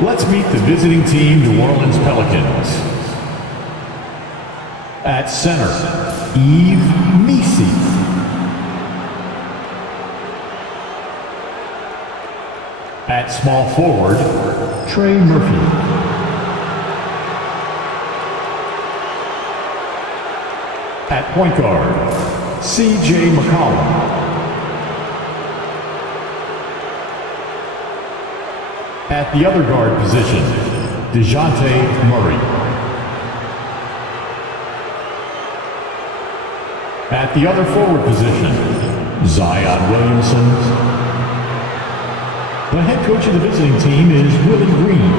Let's meet the visiting team, New Orleans Pelicans. At center, Eve Misi. At small forward, Trey Murphy. At point guard, C.J. McCollum. At the other guard position, DeJounte Murray. At the other forward position, Zion Williamson. The head coach of the visiting team is Willie Green.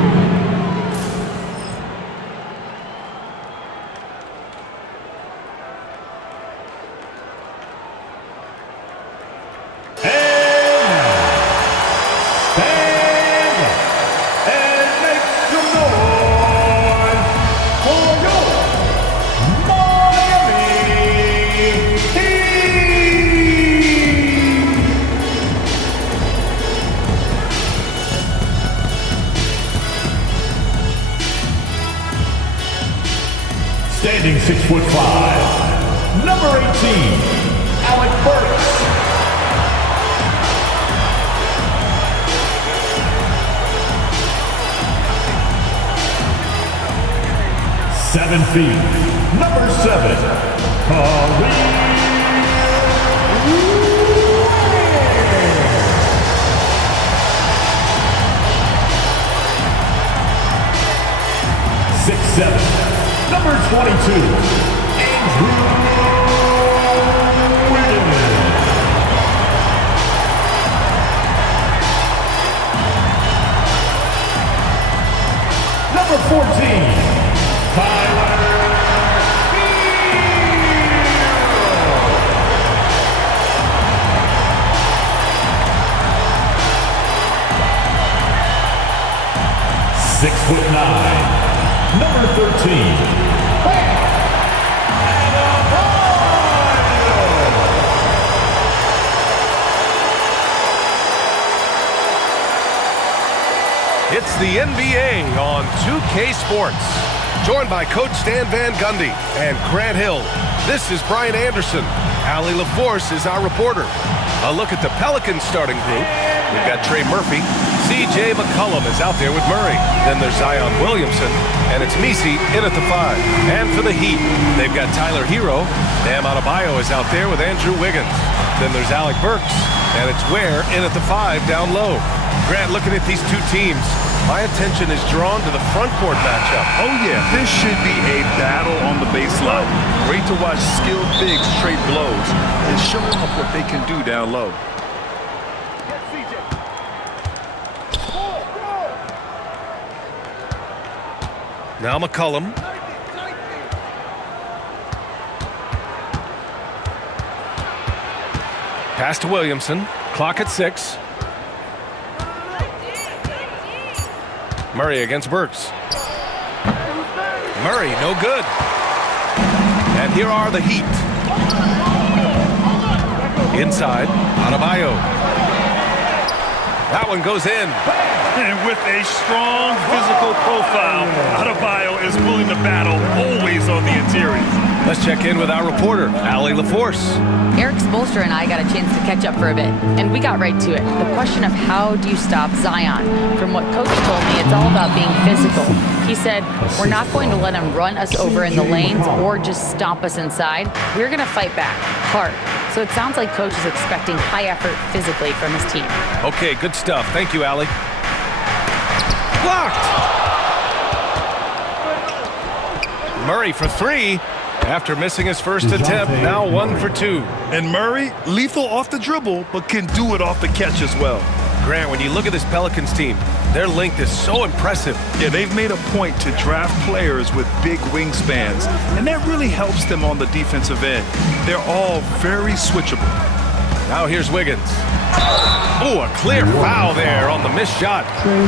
Standing 6'5", number 18, Alec Burks. Seven feet, number 7, Khalid. 6'7". Number 22, Andrew Wiggins. Number 14, Tyler Hero. 6'9", number 13. It's the NBA on 2K Sports. Joined by Coach Stan Van Gundy and Grant Hill. This is Brian Anderson. Allie LaForce is our reporter. A look at the Pelicans starting group. We've got Trey Murphy. C.J. McCollum is out there with Murray. Then there's Zion Williamson. And it's Misi in at the 5. And for the Heat, they've got Tyler Hero. Bam Adebayo is out there with Andrew Wiggins. Then there's Alec Burks. And it's Ware in at the 5 down low. Grant, looking at these two teams, my attention is drawn to the front court matchup. Oh yeah, this should be a battle on the baseline. Great to watch skilled bigs trade blows and show off what they can do down low. Now McCollum. Pass to Williamson. Clock at 6. Murray against Burks. Murray, no good. And here are the Heat. Inside, Adebayo. That one goes in. And with a strong physical profile, Adebayo is willing to battle, always on the interior. Let's check in with our reporter, Allie LaForce. Eric Spoelstra and I got a chance to catch up for a bit, and we got right to it. The question of how do you stop Zion? From what Coach told me, it's all about being physical. He said, we're not going to let him run us over in the lanes or just stomp us inside. We're going to fight back hard. So it sounds like Coach is expecting high effort physically from his team. Okay, good stuff. Thank you, Allie. Blocked! Murray for 3. After missing his first attempt, now 1 for 2. And Murray, lethal off the dribble, but can do it off the catch as well. Grant, when you look at this Pelicans team, their length is so impressive. Yeah, they've made a point to draft players with big wingspans, and that really helps them on the defensive end. They're all very switchable. Now here's Wiggins. Oh, a clear foul there on the missed shot.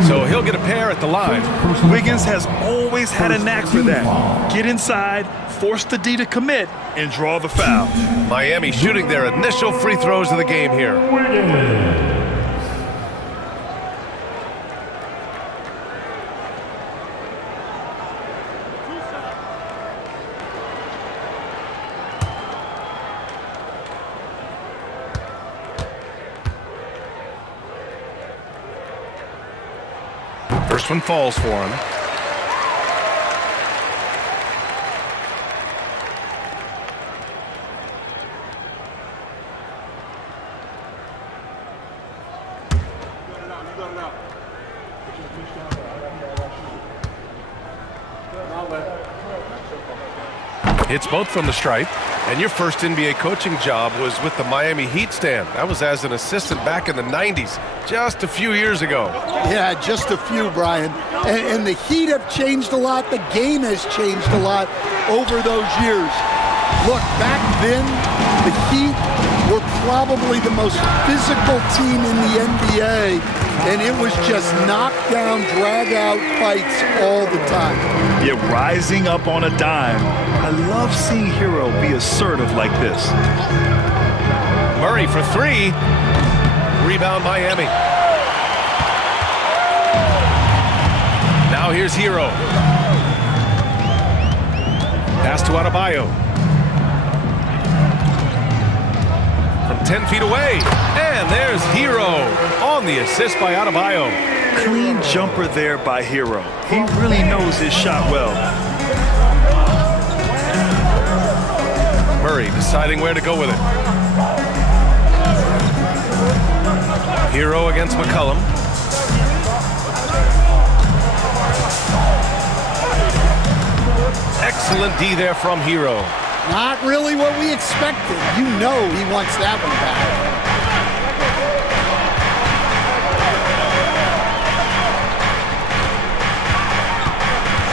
So he'll get a pair at the line. Wiggins has always had a knack for that. Get inside, force the D to commit, and draw the foul. Miami shooting their initial free throws of the game here. First one falls for him. Hits both from the stripe. And your first NBA coaching job was with the Miami Heat, Stan. That was as an assistant back in the 90s, just a few years ago. Yeah, just a few, Brian. And the Heat have changed a lot. The game has changed a lot over those years. Look, back then, the Heat were probably the most physical team in the NBA, and it was just knockdown, drag-out fights all the time. Yeah, rising up on a dime. I love seeing Hero be assertive like this. Murray for three. Rebound Miami. Now here's Hero. Pass to Adebayo. From 10 feet away. And there's Hero on the assist by Adebayo. Clean jumper there by Hero. He really knows his shot well. Murray deciding where to go with it. Hero against McCollum. Excellent D there from Hero. Not really what we expected. You know he wants that one back.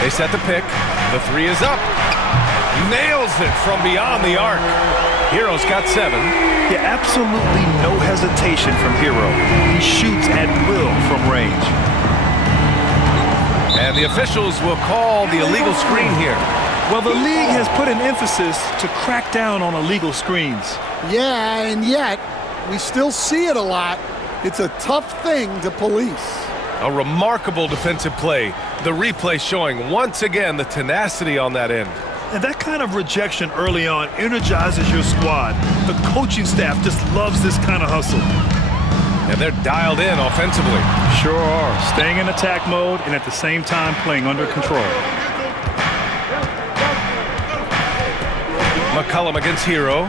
They set the pick. The three is up. Nails it from beyond the arc. Hero's got 7. Yeah, absolutely no hesitation from Hero. He shoots at will from range. And the officials will call the illegal screen here. Well, the league has put an emphasis to crack down on illegal screens. Yeah, and yet we still see it a lot. It's a tough thing to police. A remarkable defensive play. The replay showing once again the tenacity on that end. And that kind of rejection early on energizes your squad. The coaching staff just loves this kind of hustle. And they're dialed in offensively. Sure are. Staying in attack mode and at the same time playing under control. McCollum against Hero.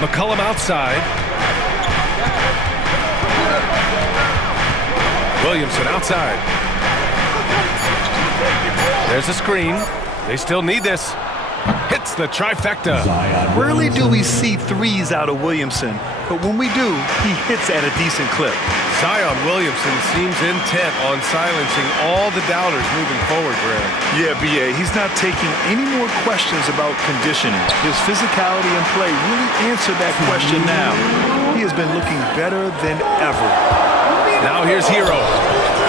McCollum outside. Williamson outside. There's a screen. They still need this. Hits the trifecta. Rarely do we see threes out of Williamson, but when we do, he hits at a decent clip. Zion Williamson seems intent on silencing all the doubters moving forward, Graham. Yeah, B.A., he's not taking any more questions about conditioning. His physicality and play really answer that question now. He has been looking better than ever. Now here's Hero.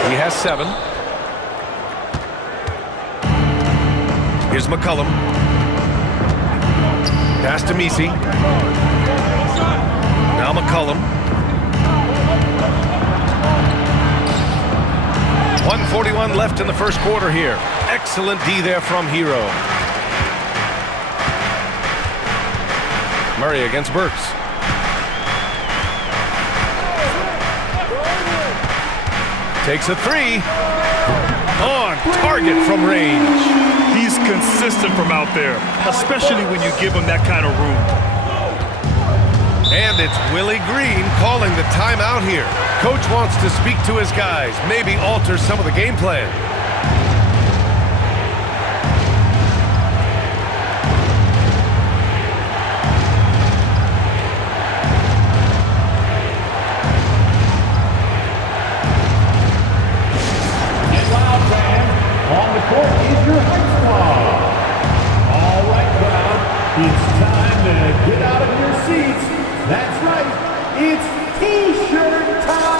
He has 7. Here's McCollum. Pass to Messi. Now McCollum. 1:41 left in the first quarter here. Excellent D there from Hero. Murray against Burks. Takes a 3. On target from range. He's consistent from out there, especially when you give him that kind of room. And it's Willie Green calling the timeout here. Coach wants to speak to his guys, maybe alter some of the game plan. Get loud, fans. On the court is your high squad. All right, crowd. It's time to get out of your seats. That's right. It's T-shirt time.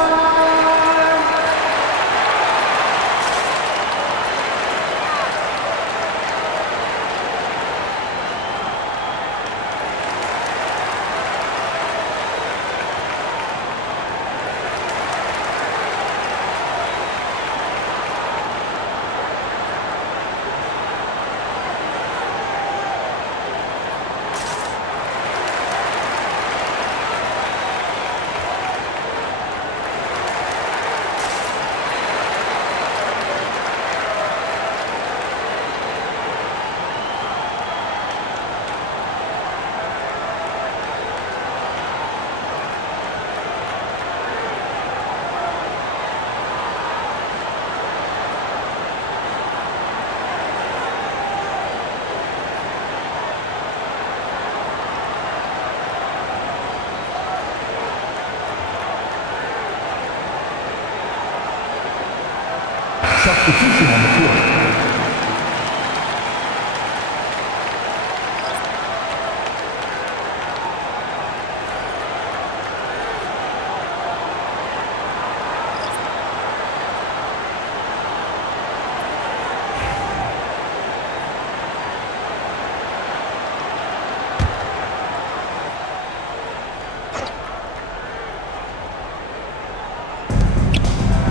substitution on the court.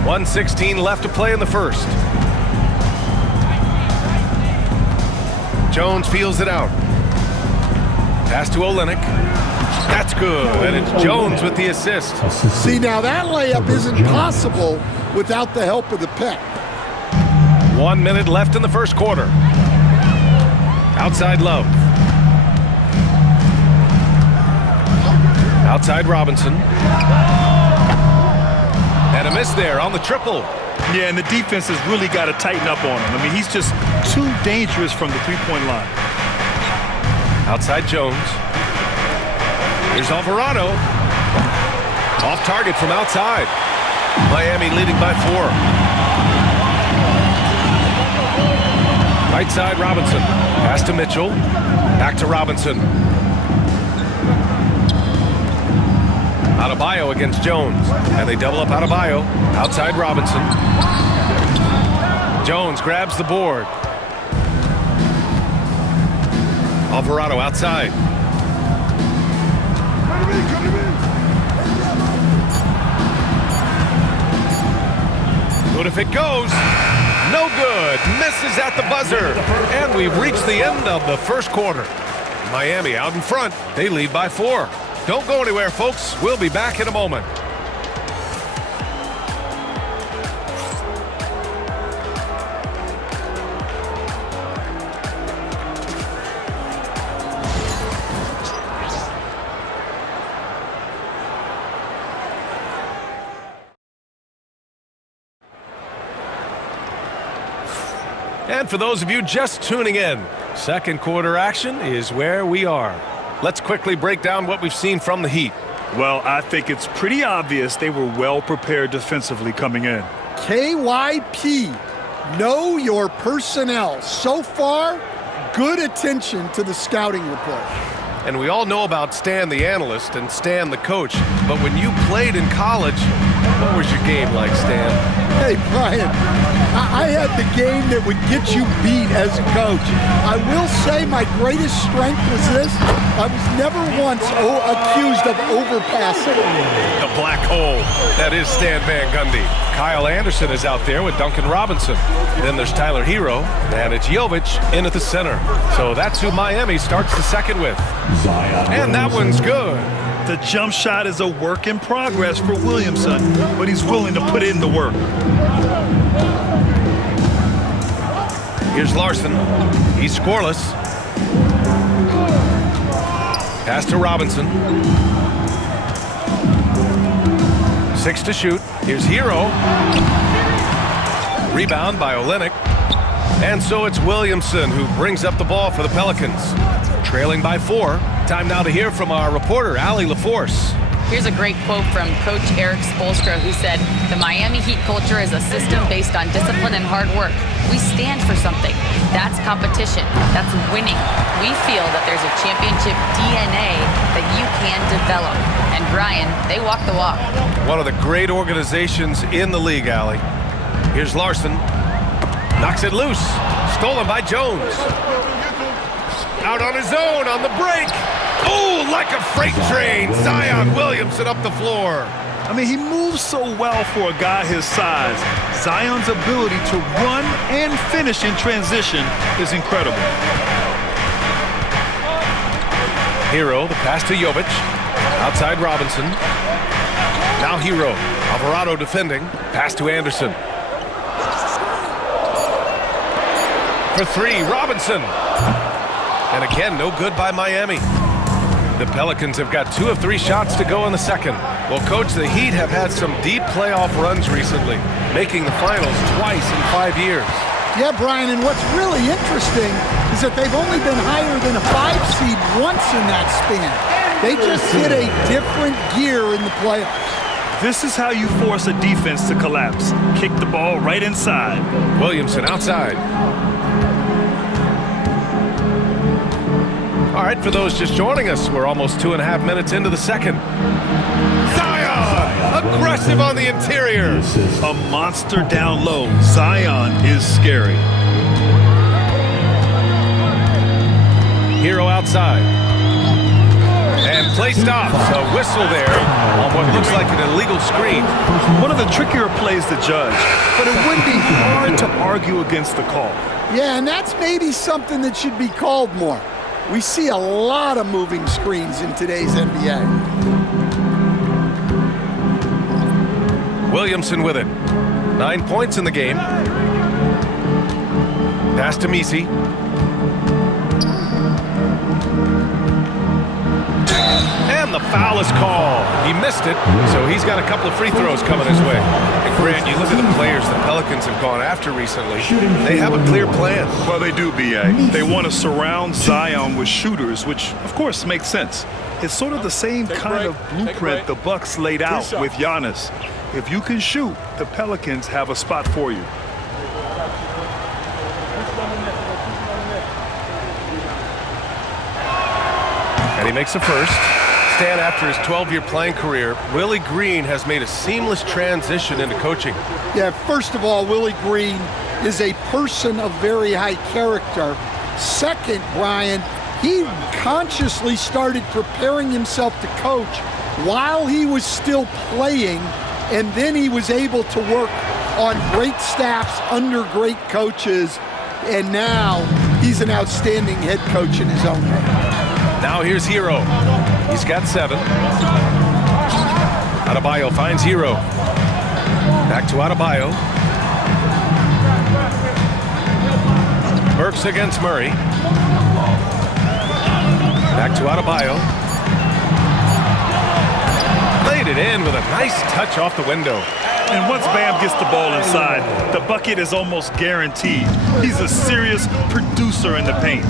.116 left to play in the first. Jones feels it out. Pass to Olynyk. That's good, and it's Jones with the assist. See, now that layup isn't possible without the help of the pick. 1 minute left in the first quarter. Outside Love. Outside Robinson. And a miss there on the triple. Yeah, and the defense has really got to tighten up on him. I mean, he's just too dangerous from the three-point line. Outside Jones. Here's Alvarado. Off target from outside. Miami leading by 4. Right side Robinson. Pass to Mitchell. Back to Robinson. Adebayo against Jones. And they double up Adebayo. Outside Robinson. Jones grabs the board. Alvarado outside. Good if it goes. No good. Misses at the buzzer. And we've reached the end of the first quarter. Miami out in front. They lead by 4. Don't go anywhere, folks. We'll be back in a moment. And for those of you just tuning in, second quarter action is where we are. Let's quickly break down what we've seen from the Heat. Well, I think it's pretty obvious they were well prepared defensively coming in. KYP, know your personnel. So far, good attention to the scouting report. And we all know about Stan the analyst and Stan the coach, but when you played in college, what was your game like, Stan? Hey, Brian, I had the game that would get you beat as a coach. I will say my greatest strength was this. I was never once accused of overpassing. The black hole. That is Stan Van Gundy. Kyle Anderson is out there with Duncan Robinson. Then there's Tyler Hero, and it's Jovic in at the center. So that's who Miami starts the second with. And that one's good. The jump shot is a work in progress for Williamson, but he's willing to put in the work. Here's Larson. He's scoreless. Pass to Robinson. 6 to shoot. Here's Hero. Rebound by Olynyk. And so it's Williamson who brings up the ball for the Pelicans. Trailing by 4. Time now to hear from our reporter, Allie LaForce. Here's a great quote from Coach Eric Spoelstra, who said, "The Miami Heat culture is a system based on discipline and hard work. We stand for something. That's competition. That's winning. We feel that there's a championship DNA that you can develop." And Brian, they walk the walk. One of the great organizations in the league, Allie. Here's Larson. Knocks it loose. Stolen by Jones. Out on his own on the break. Oh, like a freight train. Zion Williamson up the floor. I mean, he moves so well for a guy his size. Zion's ability to run and finish in transition is incredible. Hero, the pass to Jovic. Outside Robinson. Now Hero. Alvarado defending. Pass to Anderson. For 3, Robinson. And again, no good by Miami. The Pelicans have got 2 of 3 shots to go in the second. Well, Coach, the Heat have had some deep playoff runs recently, making the finals twice in 5 years. Yeah, Brian, and what's really interesting is that they've only been higher than a 5 seed once in that span. They just hit a different gear in the playoffs. This is how you force a defense to collapse. Kick the ball right inside. Williamson outside. All right, for those just joining us, we're almost 2.5 minutes into the second. Zion! Aggressive on the interior. A monster down low. Zion is scary. Hero outside. And play stops. A whistle there on what looks like an illegal screen. One of the trickier plays to judge, but it would be hard to argue against the call. Yeah, and that's maybe something that should be called more. We see a lot of moving screens in today's NBA. Williamson with it. 9 points in the game. Pass to Misi. And the foul is called. He missed it, so he's got a couple of free throws coming his way. And Grant, you look at the players the Pelicans have gone after recently. They have a clear plan. Well, they do, B.A. They want to surround Zion with shooters, which, of course, makes sense. It's sort of the same kind of blueprint the Bucks laid out with Giannis. If you can shoot, the Pelicans have a spot for you. And he makes a first. Stan, after his 12-year playing career, Willie Green has made a seamless transition into coaching. Yeah, first of all, Willie Green is a person of very high character. Second, Brian, he consciously started preparing himself to coach while he was still playing, and then he was able to work on great staffs under great coaches, and now he's an outstanding head coach in his own right. Now here's Hero. He's got 7. Adebayo finds Hero. Back to Adebayo. Burks against Murray. Back to Adebayo. Laid it in with a nice touch off the window. And once Bam gets the ball inside, the bucket is almost guaranteed. He's a serious producer in the paint.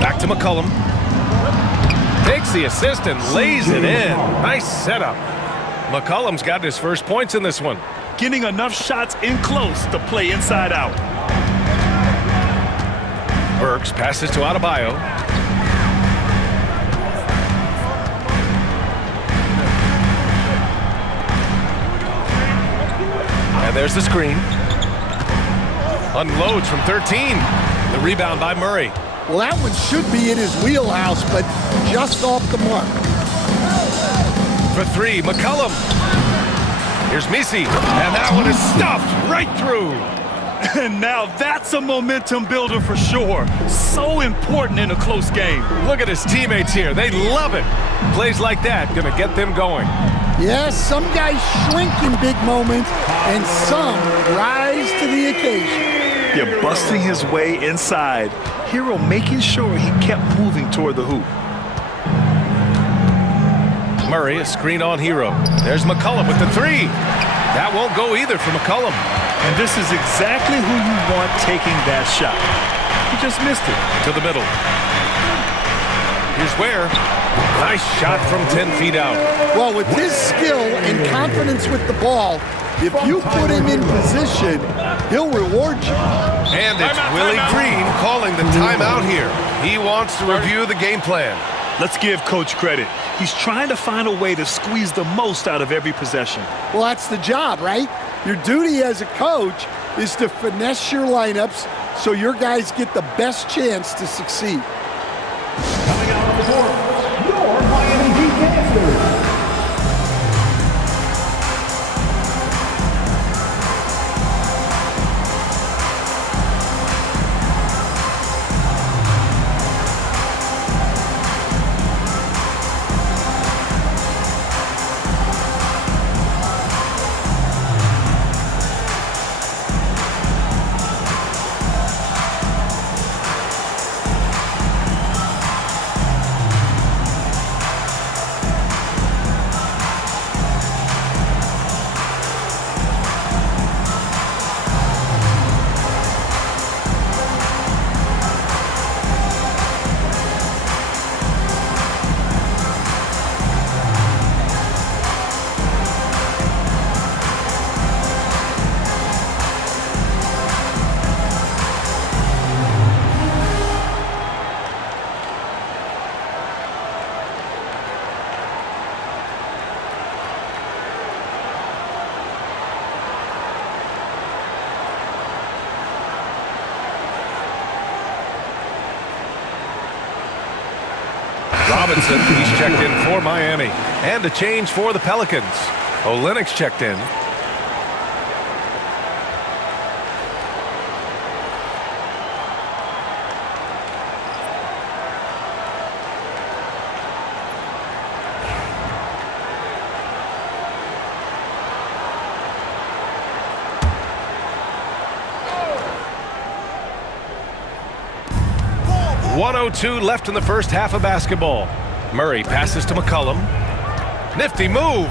Back to McCollum. Takes the assist and lays it in. Nice setup. McCollum's got his first points in this one. Getting enough shots in close to play inside out. Burks passes to Adebayo. And there's the screen. Unloads from 13. The rebound by Murray. Well, that one should be in his wheelhouse, but just off the mark. For 3, McCollum. Here's Misi, and that one is stuffed right through. And now that's a momentum builder for sure. So important in a close game. Look at his teammates here. They love it. Plays like that gonna get them going. Yes, some guys shrink in big moments, and some rise to the occasion. You're busting his way inside. Hero making sure he kept moving toward the hoop. Murray, a screen on Hero. There's McCollum with the 3. That won't go either for McCollum. And this is exactly who you want taking that shot. He just missed it. To the middle. Here's Ware. Nice shot from 10 feet out. Well, with his skill and confidence with the ball, if you put him in position, he'll reward you. And it's Willie Green calling the timeout here. He wants to review the game plan. Let's give Coach credit. He's trying to find a way to squeeze the most out of every possession. Well, that's the job, right? Your duty as a coach is to finesse your lineups so your guys get the best chance to succeed. Coming out on the court, your Miami Heat dancers. Robinson, he's checked in for Miami. And a change for the Pelicans. Olynyk's checked in. .102 left in the first half of basketball. Murray passes to McCollum. Nifty move.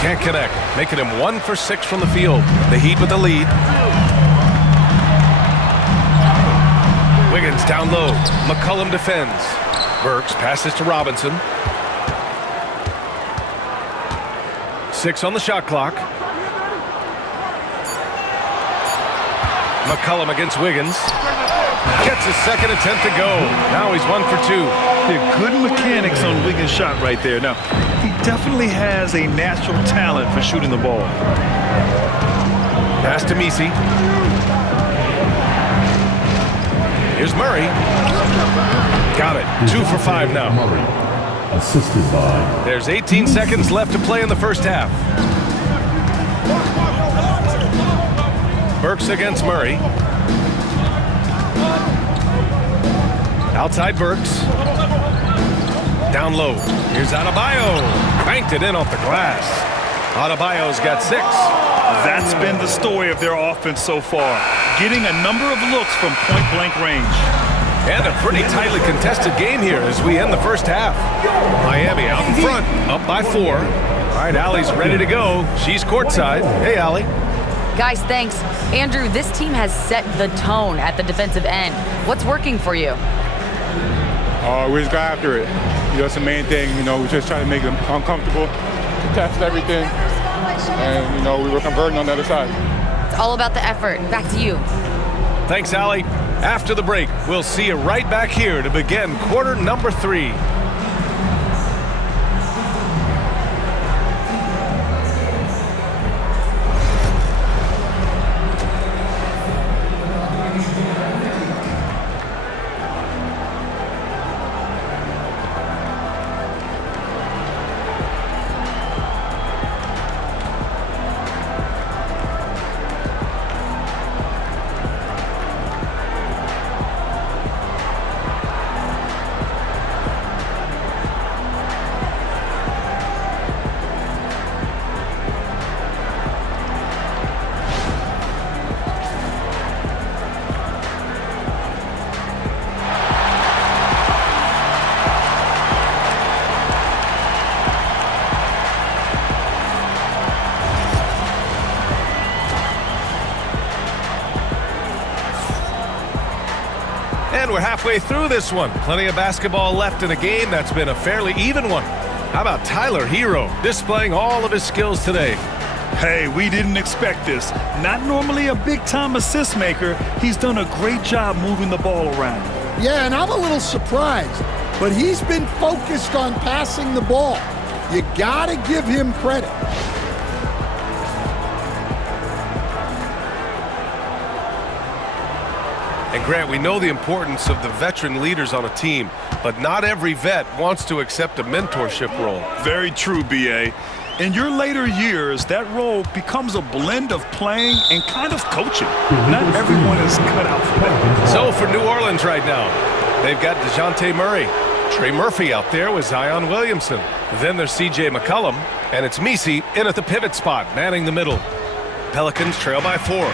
Can't connect, making him 1 for 6 from the field. The Heat with the lead. Wiggins down low. McCollum defends. Burks passes to Robinson. 6 on the shot clock. McCollum against Wiggins. Gets his second attempt to go. Now he's 1 for 2. Yeah, good mechanics on Wiggins' shot right there. Now, he definitely has a natural talent for shooting the ball. Pass to Messi. Here's Murray. Got it. 2 for 5 now. Murray, assisted by. There's 18 seconds left to play in the first half. Burks against Murray. Outside Burks. Down low. Here's Adebayo. Banked it in off the glass. Adebayo's got 6. That's been the story of their offense so far. Getting a number of looks from point-blank range. And a pretty tightly contested game here as we end the first half. Miami out in front, up by 4. All right, Allie's ready to go. She's courtside. Hey, Allie. Guys, thanks. Andrew, this team has set the tone at the defensive end. What's working for you? We just got after it. That's the main thing. We just try to make them uncomfortable, test everything, and we were converting on the other side. It's all about the effort. Back to you. Thanks, Allie. After the break, we'll see you right back here to begin quarter number 3. And we're halfway through this one. Plenty of basketball left in a game that's been a fairly even one. How about Tyler Hero displaying all of his skills today? Hey, we didn't expect this. Not normally a big-time assist maker. He's done a great job moving the ball around. Yeah, and I'm a little surprised, but he's been focused on passing the ball. You gotta give him credit. And Grant, we know the importance of the veteran leaders on a team, but not every vet wants to accept a mentorship role. Very true, B.A. In your later years, that role becomes a blend of playing and kind of coaching. Not everyone is cut out for that. So for New Orleans right now, they've got DeJounte Murray, Trey Murphy out there with Zion Williamson. Then there's C.J. McCollum, and it's Messi in at the pivot spot, manning the middle. Pelicans trail by 4.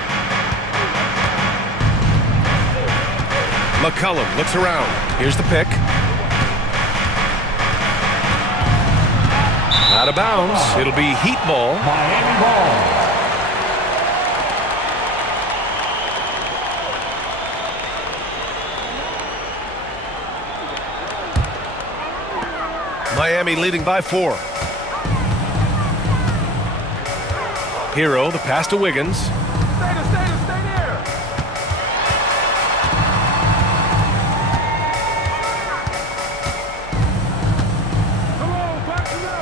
McCollum looks around. Here's the pick. Out of bounds. It'll be Heat ball. Miami ball. Miami leading by 4. Hero, the pass to Wiggins. Stay there.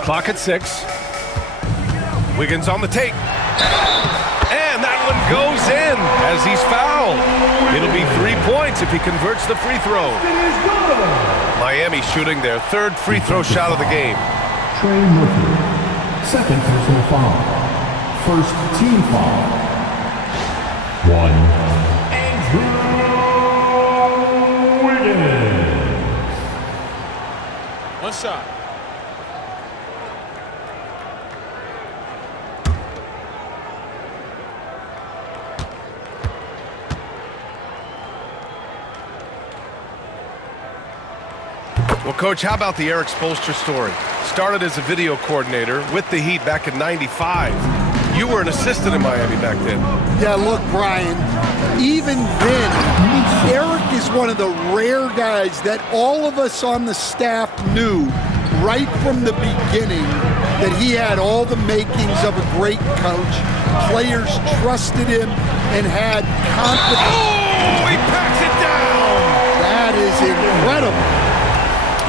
Clock at 6. Wiggins on the take. And that one goes in as he's fouled. It'll be 3 points if he converts the free throw. Miami shooting their third free throw shot of the game. Trey Murphy, second personal foul. First team foul. One. Andrew Wiggins. One shot. Well, Coach, how about the Eric Spoelstra story? Started as a video coordinator with the Heat back in '95. You were an assistant in Miami back then. Yeah, look, Brian, even then, Eric is one of the rare guys that all of us on the staff knew right from the beginning that he had all the makings of a great coach. Players trusted him and had confidence. Oh, he packs it down! That is incredible.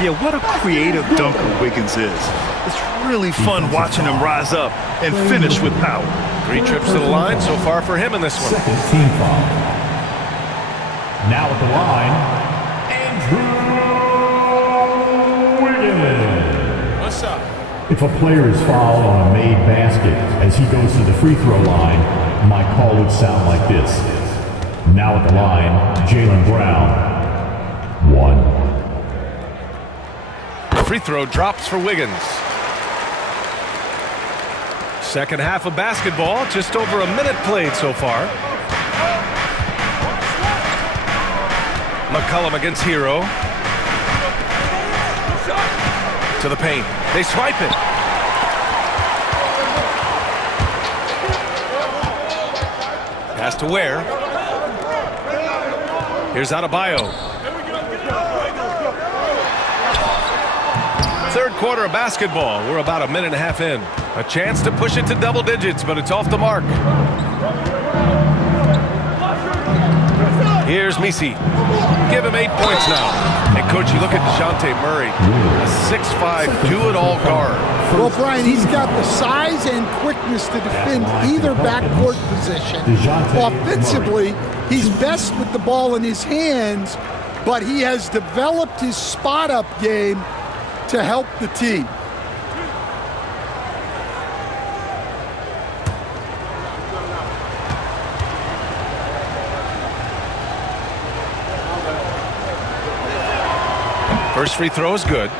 Yeah, what a creative dunker Wiggins is. It's really fun watching him rise up and finish with power. 3 trips to the line so far for him in this one. Second team foul. Now at the line, Andrew Wiggins. One shot. If a player is fouled on a made basket as he goes to the free throw line, my call would sound like this. Now at the line, Jaylen Brown. 1. Free throw drops for Wiggins. Second half of basketball, just over a minute played so far. McCollum against Hero. To the paint. They swipe it. Pass to Ware. Here's Adebayo. Third quarter of basketball. We're about a minute and a half in. A chance to push it to double digits, but it's off the mark. Here's Misi. Give him 8 points now. And, Coach, you look at DeJounte Murray, a 6'5", do-it-all guard. Well, Brian, he's got the size and quickness to defend either backcourt position. Offensively, he's best with the ball in his hands, but he has developed his spot-up game to help the team. First free throw is good.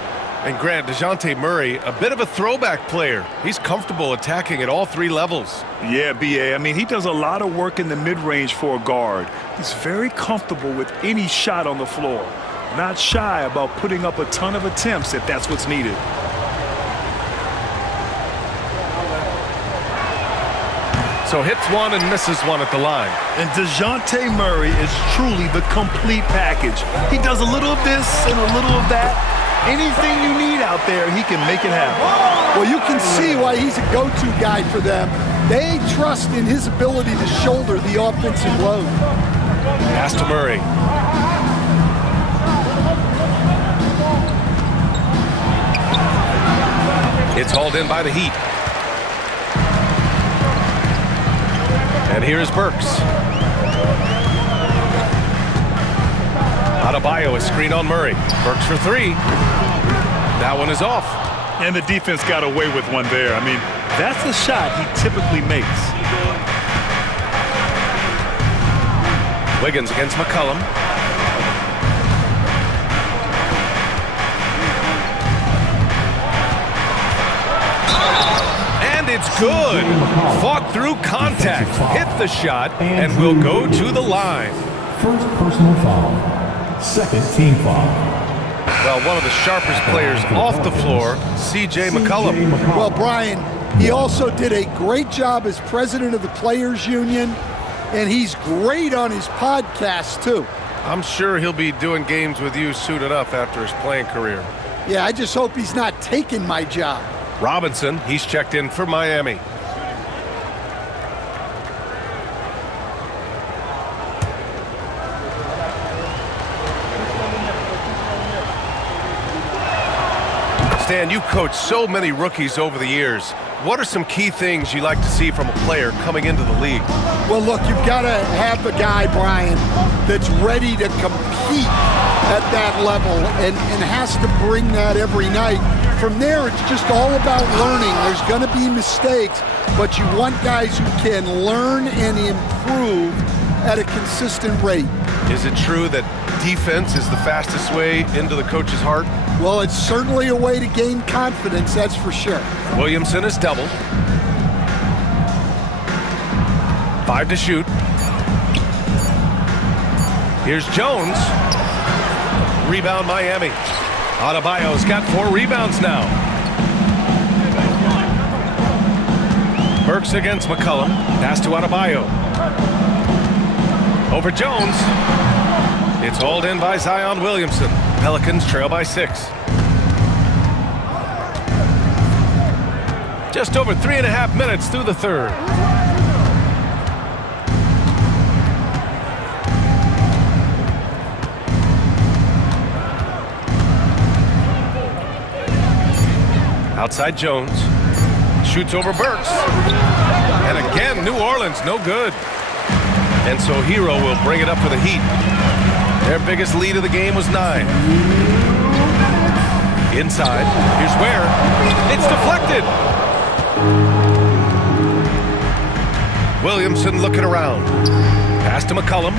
And Grant, DeJounte Murray, a bit of a throwback player. He's comfortable attacking at all 3 levels. Yeah, B.A. I mean, he does a lot of work in the mid-range for a guard. He's very comfortable with any shot on the floor. Not shy about putting up a ton of attempts if that's what's needed. So hits one and misses one at the line. And DeJounte Murray is truly the complete package. He does a little of this and a little of that. Anything you need out there, he can make it happen. Well, you can see why he's a go-to guy for them. They trust in his ability to shoulder the offensive load. Pass to Murray. It's hauled in by the Heat. And here's Burks. Adebayo, a screen on Murray. Burks for 3. That one is off. And the defense got away with one there. I mean, that's a shot he typically makes. Wiggins against McCollum. It's good. Fought through contact, hit the shot, and will go to the line. First personal foul. Second team foul. Well, one of the sharpest players off the floor, C.J. McCollum. Well, Brian, he also did a great job as president of the Players Union, and he's great on his podcast, too. I'm sure he'll be doing games with you suited up after his playing career. Yeah, I just hope he's not taking my job. Robinson, he's checked in for Miami. Stan, you've coached so many rookies over the years. What are some key things you like to see from a player coming into the league? Well, look, you've got to have a guy, Brian, that's ready to compete at that level and has to bring that every night. From there, it's just all about learning. There's going to be mistakes, but you want guys who can learn and improve at a consistent rate. Is it true that defense is the fastest way into the coach's heart? Well, it's certainly a way to gain confidence, that's for sure. Williamson is doubled. 5 to shoot. Here's Jones. Rebound Miami. Adebayo's got 4 rebounds now. Burks against McCollum. Pass to Adebayo. Over Jones. It's hauled in by Zion Williamson. Pelicans trail by 6. Just over 3.5 minutes through the third. Outside Jones. Shoots over Burks. And again, New Orleans, no good. And so Hero will bring it up for the Heat. Their biggest lead of the game was 9. Inside. Here's Ware. It's deflected. Williamson looking around. Pass to McCollum.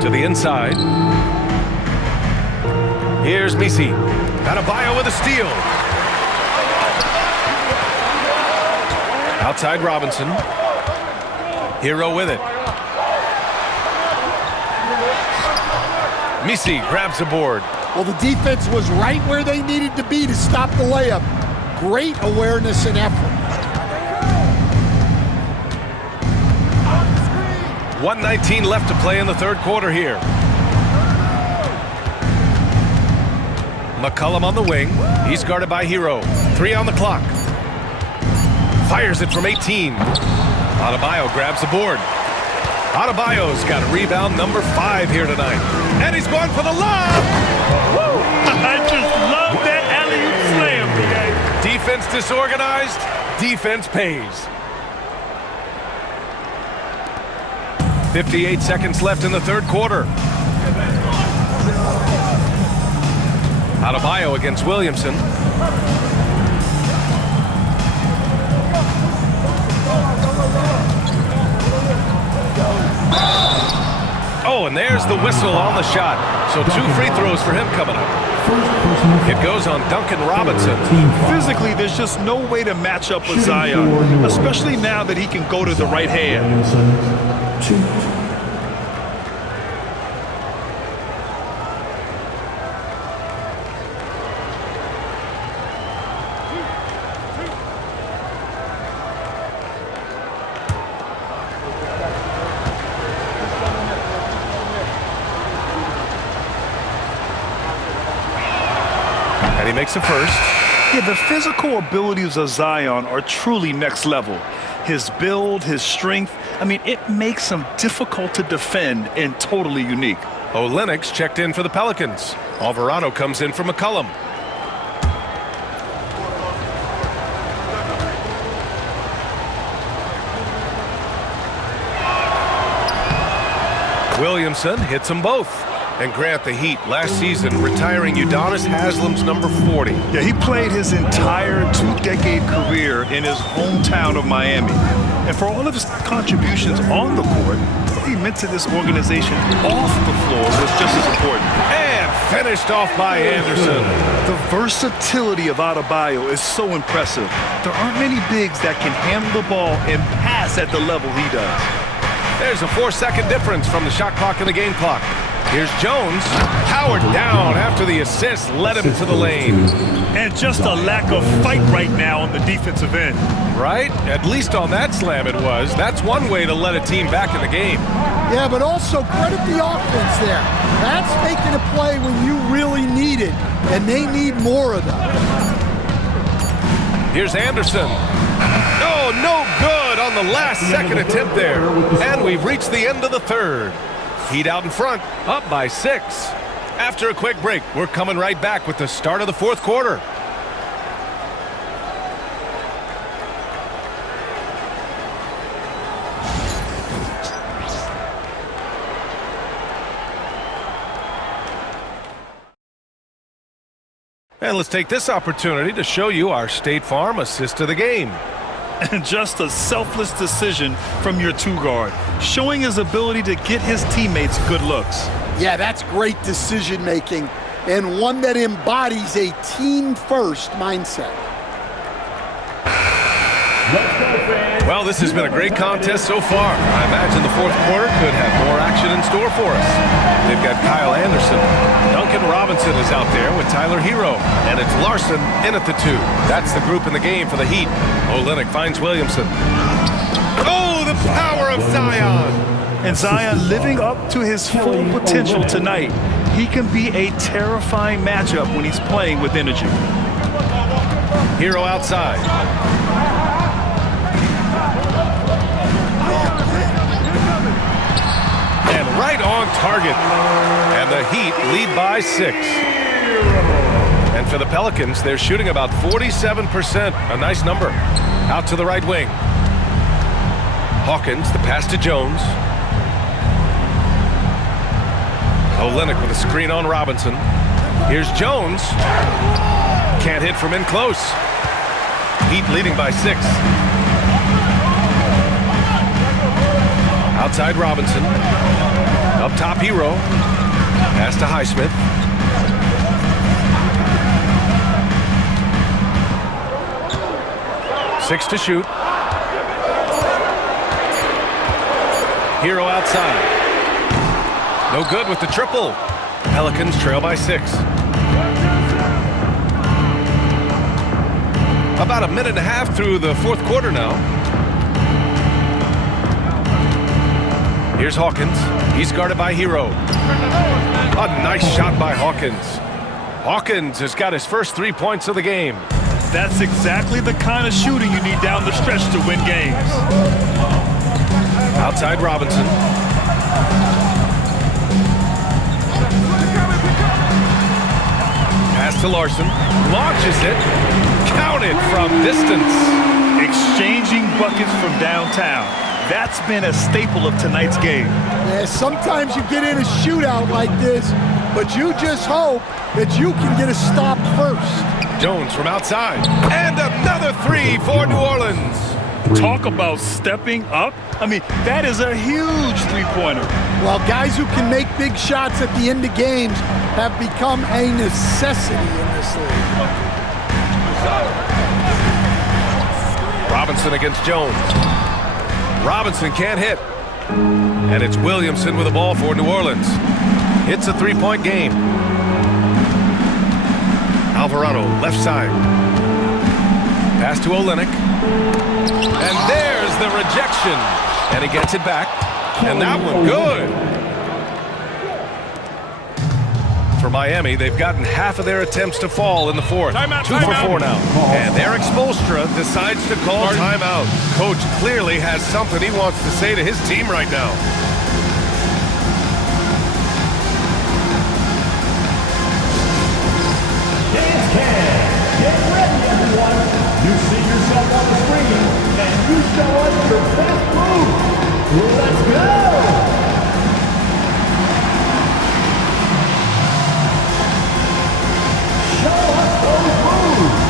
To the inside. Here's Misi. Adebayo with a steal. Outside Robinson. Hero with it. Misi grabs the board. Well, the defense was right where they needed to be to stop the layup. Great awareness and effort. 1:19 left to play in the third quarter here. McCollum on the wing. He's guarded by Hero. 3 on the clock. Fires it from 18. Adebayo grabs the board. Adebayo's got rebound number 5 here tonight. And he's going for the lob. Woo! I just love that alley-oop slam, BA. Defense disorganized. Defense pays. 58 seconds left in the third quarter. Adebayo against Williamson. Oh, and there's the whistle on the shot. So 2 free throws for him coming up. It goes on Duncan Robinson. Physically, there's just no way to match up with Zion, especially now that he can go to the right hand. He makes a first. Yeah, the physical abilities of Zion are truly next level. His build, his strength, I mean, it makes him difficult to defend and totally unique. Lennox checked in for the Pelicans. Alvarado comes in for McCollum. Williamson hits them both. And Grant, the Heat last season retiring Udonis Haslam's number 40. Yeah, he played his entire 2-decade career in his hometown of Miami. And for all of his contributions on the court, what he meant to this organization off the floor was just as important. And finished off by Anderson. The versatility of Adebayo is so impressive. There aren't many bigs that can handle the ball and pass at the level he does. There's a 4-second difference from the shot clock and the game clock. Here's Jones. Howard down after the assist led him to the lane. And just a lack of fight right now on the defensive end. Right? At least on that slam it was. That's one way to let a team back in the game. Yeah, but also credit the offense there. That's making a play when you really need it, and they need more of that. Here's Anderson. Oh, no good on the last second attempt there. And we've reached the end of the third. Heat out in front, up by 6. After a quick break, we're coming right back with the start of the fourth quarter. And let's take this opportunity to show you our State Farm assist of the game. And just a selfless decision from your two-guard, showing his ability to get his teammates good looks. Yeah, that's great decision-making, and one that embodies a team-first mindset. Well, this has been a great contest so far. I imagine the fourth quarter could have more action in store for us. They've got Kyle Anderson. Duncan Robinson is out there with Tyler Hero. And it's Larson in at the 2. That's the group in the game for the Heat. Olynyk finds Williamson. Oh, the power of Zion! And Zion living up to his full potential tonight. He can be a terrifying matchup when he's playing with energy. Hero outside. And right on target. And the Heat lead by 6. And for the Pelicans, they're shooting about 47%. A nice number. Out to the right wing. Hawkins, the pass to Jones. Olynyk with a screen on Robinson. Here's Jones. Can't hit from in close. Heat leading by 6. Outside Robinson. Up top Hero. Pass to Highsmith. Six to shoot. Hero outside. No good with the triple. Pelicans trail by 6. About a minute and a half through the fourth quarter now. Here's Hawkins. He's guarded by Hero. A nice shot by Hawkins. Hawkins has got his first 3 points of the game. That's exactly the kind of shooting you need down the stretch to win games. Outside Robinson. Pass to Larson. Launches it. Counted from distance. Exchanging buckets from downtown. That's been a staple of tonight's game. Yeah, sometimes you get in a shootout like this, but you just hope that you can get a stop first. Jones from outside. And another 3 for New Orleans. Talk about stepping up. I mean, that is a huge three-pointer. Well, guys who can make big shots at the end of games have become a necessity in this league. Robinson against Jones. Robinson can't hit. And it's Williamson with the ball for New Orleans. It's a 3-point game. Alvarado, left side. Pass to Olynyk. And there's the rejection. And he gets it back. And that one good. For Miami, they've gotten half of their attempts to fall in the fourth. 2 for 4 now. And Eric Spoelstra decides to call timeout. Coach clearly has something he wants to say to his team right now. Get ready, everyone. You see yourself on the screen, and you show us your best move. Let's go! Show us those moves.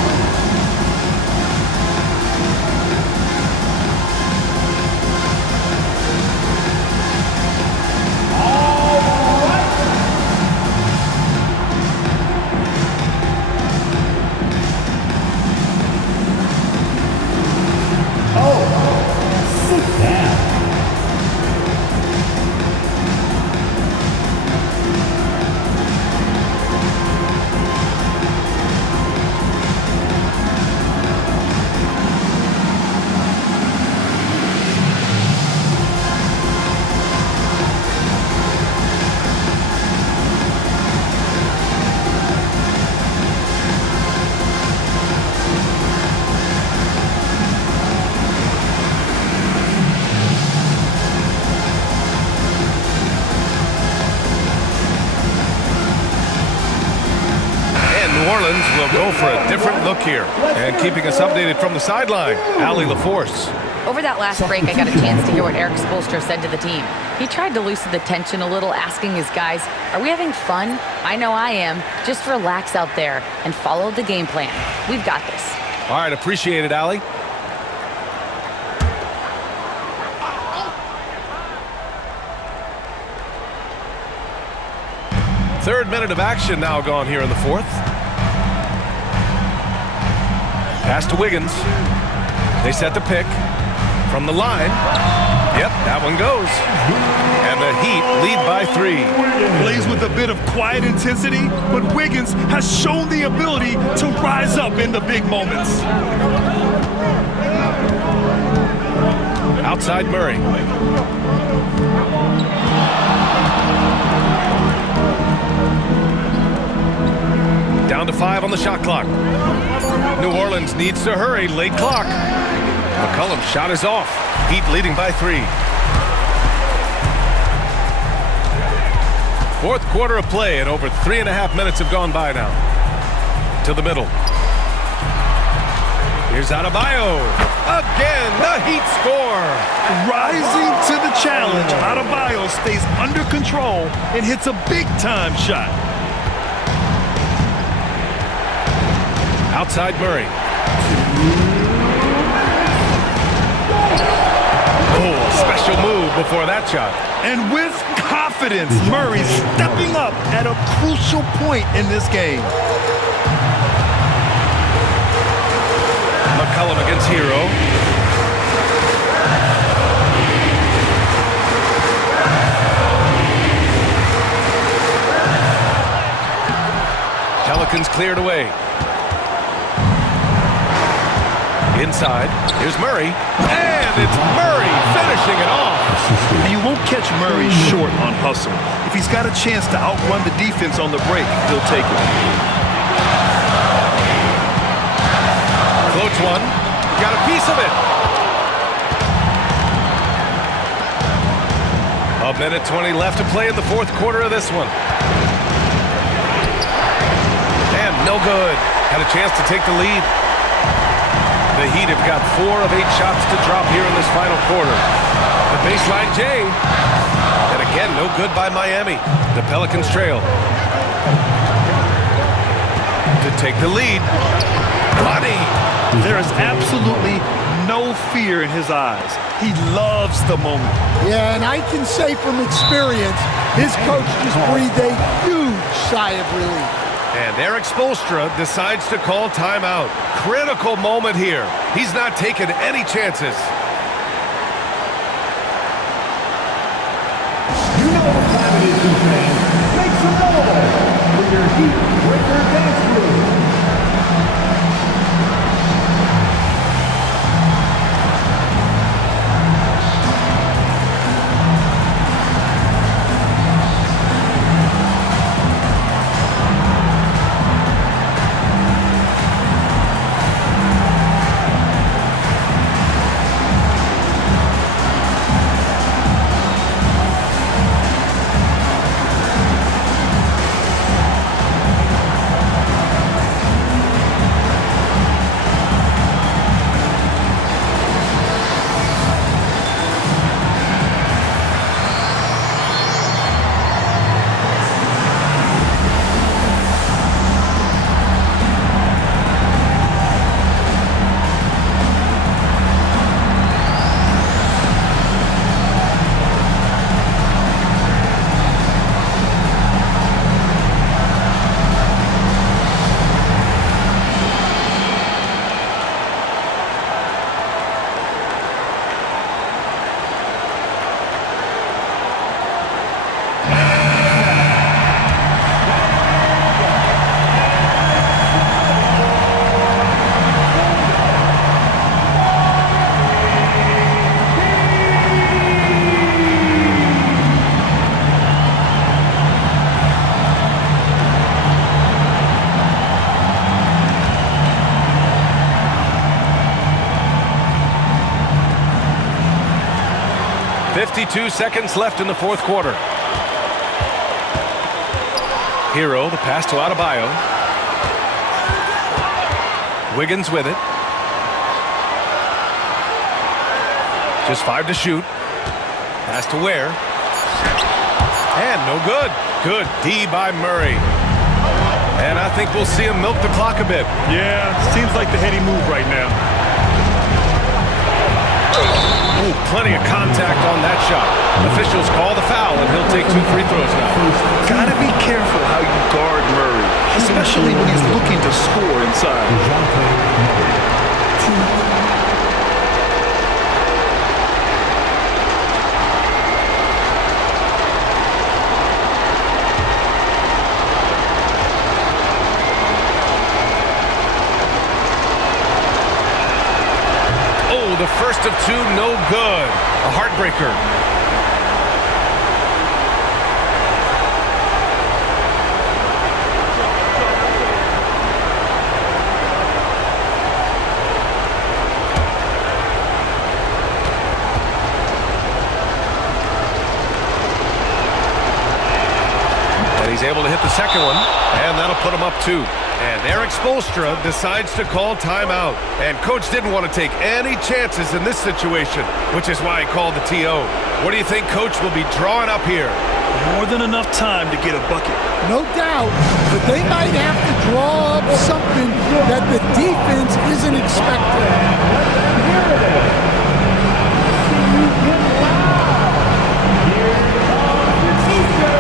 they'll go for a different look here. And keeping us updated from the sideline, Allie LaForce. Over that last break, I got a chance to hear what Eric Spoelstra said to the team. He tried to loosen the tension a little, asking his guys, are we having fun? I know I am. Just relax out there and follow the game plan. We've got this. All right, appreciate it, Allie. Third minute of action now gone here in the fourth. Pass to Wiggins. They set the pick from the line. Yep, that one goes. And the Heat lead by 3. Plays with a bit of quiet intensity, but Wiggins has shown the ability to rise up in the big moments. Outside Murray. Down to 5 on the shot clock. New Orleans needs to hurry. Late clock. McCollum's shot is off. Heat leading by 3. Fourth quarter of play, and over 3.5 minutes have gone by now. To the middle. Here's Adebayo. Again, the Heat score. Rising to the challenge, Adebayo stays under control and hits a big-time shot. Outside Murray. Oh, special move before that shot. And with confidence, Murray stepping up at a crucial point in this game. McCollum against Hero. Pelicans cleared away. Inside, here's Murray, and it's Murray finishing it off. And you won't catch Murray short on hustle. If he's got a chance to outrun the defense on the break, he'll take it. Floats one, got a piece of it. A minute 20 left to play in the fourth quarter of this one. And no good. Had a chance to take the lead. The Heat have got 4 of 8 shots to drop here in this final quarter. The baseline J. And again, no good by Miami. The Pelicans trail. To take the lead. Money. There is absolutely no fear in his eyes. He loves the moment. Yeah, and I can say from experience, his coach just breathed a huge sigh of relief. And Eric Spoelstra decides to call timeout. Critical moment here. He's not taking any chances. You know what time it is, you fans. Make some noise for your Heat Breaker dance move. .52 seconds left in the fourth quarter. Hero, the pass to Adebayo. Wiggins with it. Just 5 to shoot. Pass to Ware. And no good. Good D by Murray. And I think we'll see him milk the clock a bit. Yeah, seems like the heady move right now. Ooh, plenty of contact on that shot. Officials call the foul, and he'll take 2 free throws now. Gotta be careful how you guard Murray, especially when he's looking to score inside. The first of 2, no good. A heartbreaker. And he's able to hit the second one, and that'll put him up 2. And Eric Spoelstra decides to call timeout. And Coach didn't want to take any chances in this situation, which is why he called the TO. What do you think Coach will be drawing up here? More than enough time to get a bucket. No doubt, but they might have to draw up something that the defense isn't expecting. Here it is. See you get loud. Here comes your teacher.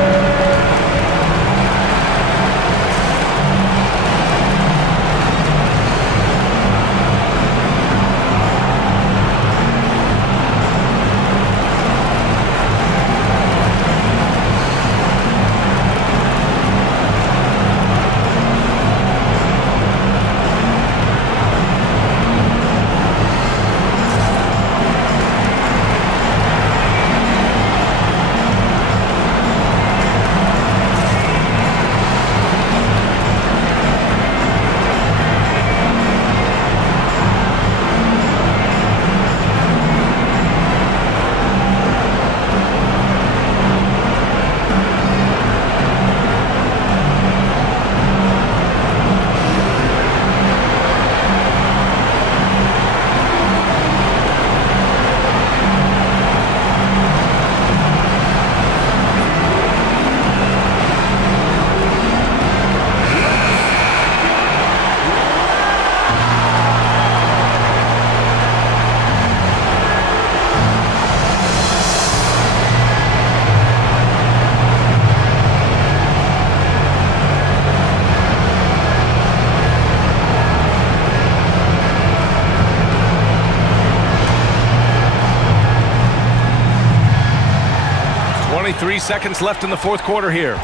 Only 3 seconds left in the fourth quarter here.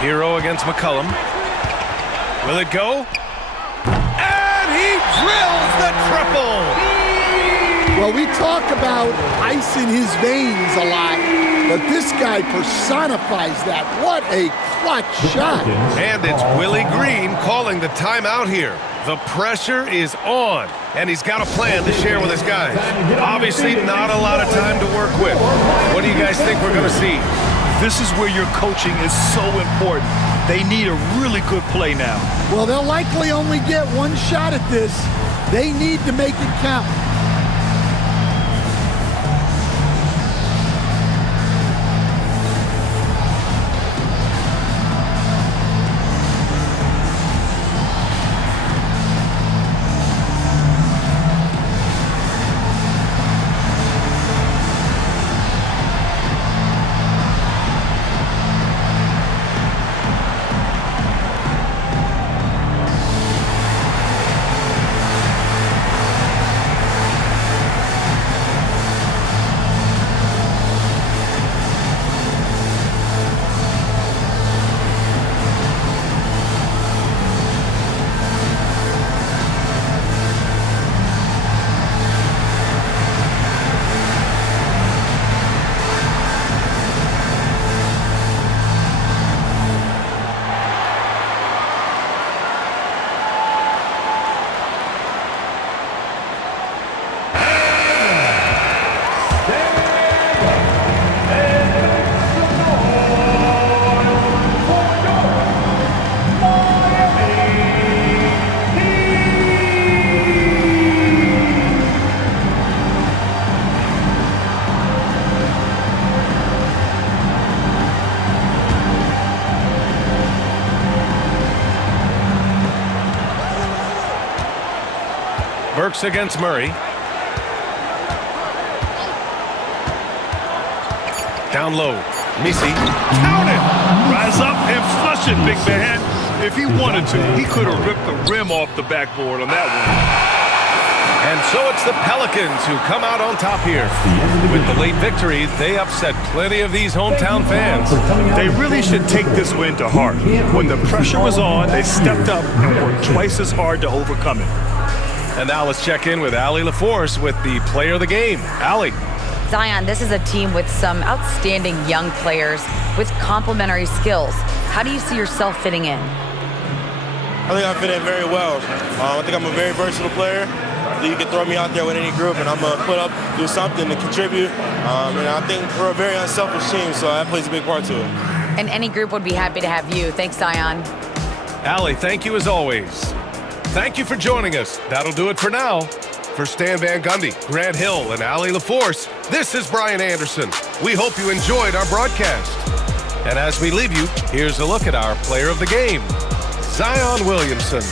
Hero against McCollum. Will it go? And he drills the triple! Well, we talk about ice in his veins a lot, but this guy personifies that. What a clutch shot. And it's Willie Green calling the timeout here. The pressure is on, and he's got a plan to share with his guys. Obviously, not a lot of time to work with. What do you guys think we're going to see? This is where your coaching is so important. They need a really good play now. Well, they'll likely only get one shot at this. They need to make it count. Works against Murray. Down low. Misi. Count it! Rise up and flush it, big man. If he wanted to, he could have ripped the rim off the backboard on that one. And so it's the Pelicans who come out on top here. With the late victory, they upset plenty of these hometown fans. They really should take this win to heart. When the pressure was on, they stepped up and worked twice as hard to overcome it. And now let's check in with Allie LaForce with the player of the game. Allie. Zion, this is a team with some outstanding young players with complementary skills. How do you see yourself fitting in? I think I fit in very well. I think I'm a very versatile player. You can throw me out there with any group, and I'm going to put up, do something to contribute. And I think we're a very unselfish team, so that plays a big part to it. And any group would be happy to have you. Thanks, Zion. Allie, thank you as always. Thank you for joining us. That'll do it for now. For Stan Van Gundy, Grant Hill, and Allie LaForce, this is Brian Anderson. We hope you enjoyed our broadcast. And as we leave you, here's a look at our player of the game, Zion Williamson.